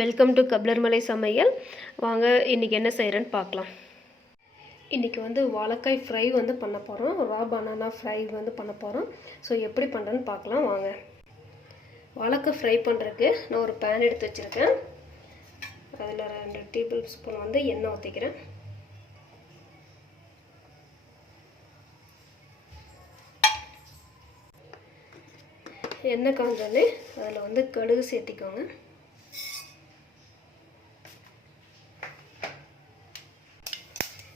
Welcome to கப்லர்மலை சமையல். வாங்க இன்றைக்கி என்ன செய்கிறேன்னு பார்க்கலாம். இன்றைக்கி வாழைக்காய் ஃப்ரை பண்ண போகிறோம். ரா பனானா ஃப்ரை பண்ண போகிறோம். ஸோ எப்படி பண்ணுறேன்னு பார்க்கலாம் வாங்க. வாழைக்காய் ஃப்ரை பண்ணுறதுக்கு நான் ஒரு பேன் எடுத்து வச்சுருக்கேன். அதில் 2 டேபிள் ஸ்பூன் எண்ணெய் ஊற்றிக்கிறேன். எண்ணெய் காஞ்சோடனே அதில் கடுகு சேர்த்திக்கோங்க.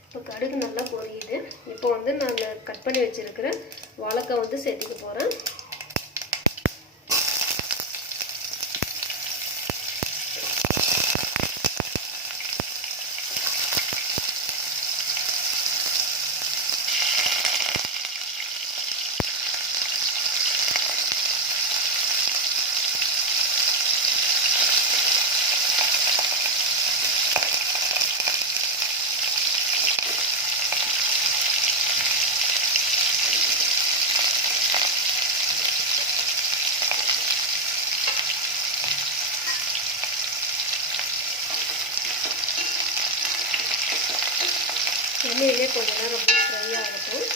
இப்போ கடுகு நல்லா பொரியுது. இப்போ நான் கட் பண்ணி வச்சுருக்கிற வாழைக்காய் சேர்த்திக்க போகிறேன். எண்ணெயிலே கொஞ்ச நேரம் அப்படியே ஃப்ரை ஆகட்டும்.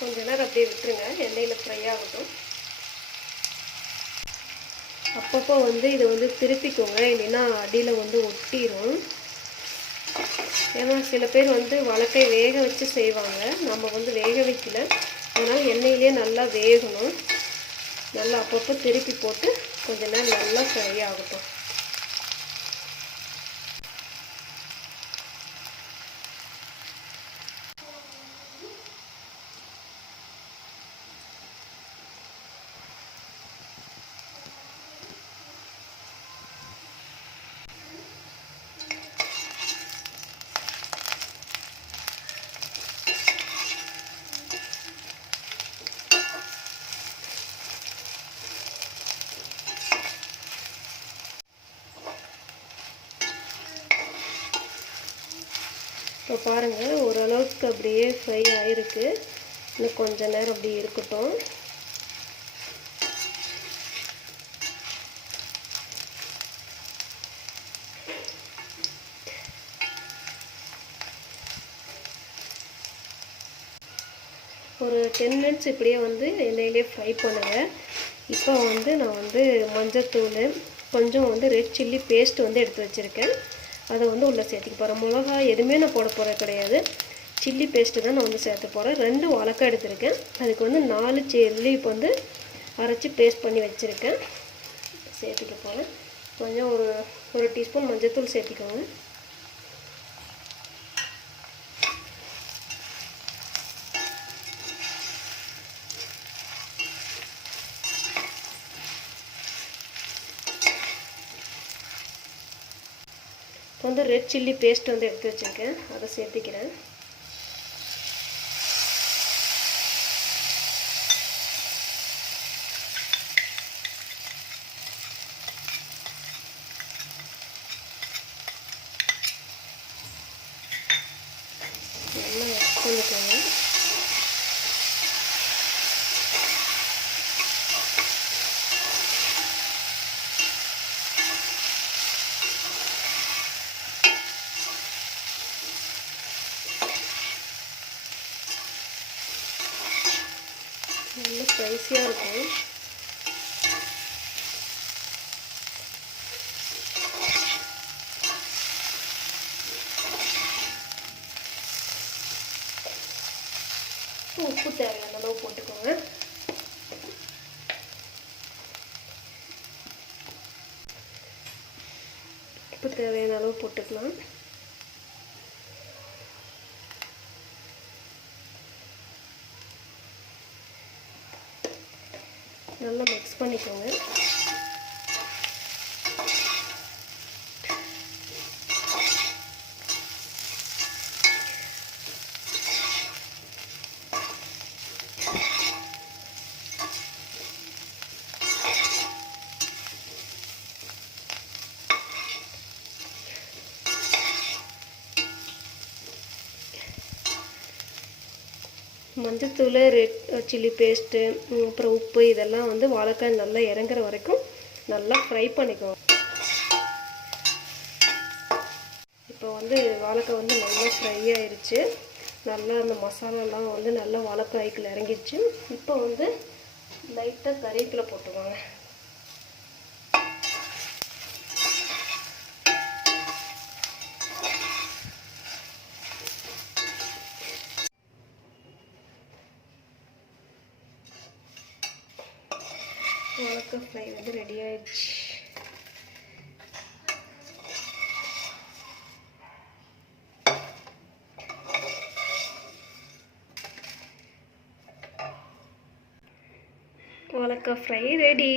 கொஞ்ச நேரம் அப்படியே விட்டுருங்க, எண்ணெயில் ஃப்ரை ஆகட்டும். அப்பப்போ இதை திருப்பிக்கோங்க, இல்லைன்னா அடியில் ஒட்டிடும். ஏன்னா சில பேர் வாழைக்காய் வேக வச்சு செய்வாங்க. நம்ம வேக வைக்கல, அதனால் எண்ணெயிலே நல்லா வேகணும். நல்லா அப்பப்போ திருப்பி போட்டு கொஞ்ச நேரம் நல்லா ஃப்ரை ஆகட்டும். இப்போ பாருங்கள், ஓரளவுக்கு அப்படியே ஃப்ரை ஆகிருக்கு. இன்னும் கொஞ்ச நேரம் அப்படி இருக்கட்டும். ஒரு 10 மினிட்ஸ் இப்படியே எண்ணெயிலே ஃப்ரை பண்ணுங்கள். இப்போ நான் மஞ்சத்தூள், கொஞ்சம் ரெட் சில்லி பேஸ்ட் எடுத்து வச்சுருக்கேன். அதை உள்ளே சேர்த்துக்க போகிறேன். மிளகா எதுவுமே நான் போட போகிறது கிடையாது. சில்லி பேஸ்ட்டு தான் நான் சேர்த்து போகிறேன். 2 வாழைக்காய் எடுத்திருக்கேன். அதுக்கு 4 சில்லி இப்போ அரைச்சி பேஸ்ட் பண்ணி வச்சுருக்கேன். சேர்த்துக்க போகிறேன். கொஞ்சம் ஒரு டீஸ்பூன் மஞ்சத்தூள் சேர்த்திக்கோங்க. ரெட் சில்லி பேஸ்ட் எடுத்து வச்சுருக்கேன், அதை சேர்த்திக்கிறேன். நல்லா மிக்ஸ் பண்ணிக்கோங்க. நல்ல ஸ்பைசியாக இருக்கும். உப்பு தேவையான அளவு போட்டுக்கோங்க. உப்பு தேவையான அளவு போட்டுக்கலாம். நல்லா மிக்ஸ் பண்ணிக்கோங்க. மஞ்சத்தூள், ரெட் சில்லி பேஸ்ட்டு, அப்புறம் உப்பு இதெல்லாம் வந்து வாழைக்காய் நல்லா இறங்குற வரைக்கும் நல்லா ஃப்ரை பண்ணிக்கோங்க. இப்போ வந்து வாழைக்காய் வந்து நல்லா ஃப்ரை ஆயிடுச்சு. நல்லா அந்த மசாலாலாம் வந்து நல்லா வாழைக்காய்க்குள்ள இறங்கிடுச்சு. இப்போ வந்து லைட்டாக கறிவேப்பிலை போட்டுக்கோங்க. வாழைக்காய் ஃப்ரை வந்து ரெடி ஆயிடுச்சு. வாழைக்காய் ஃப்ரை ரெடி.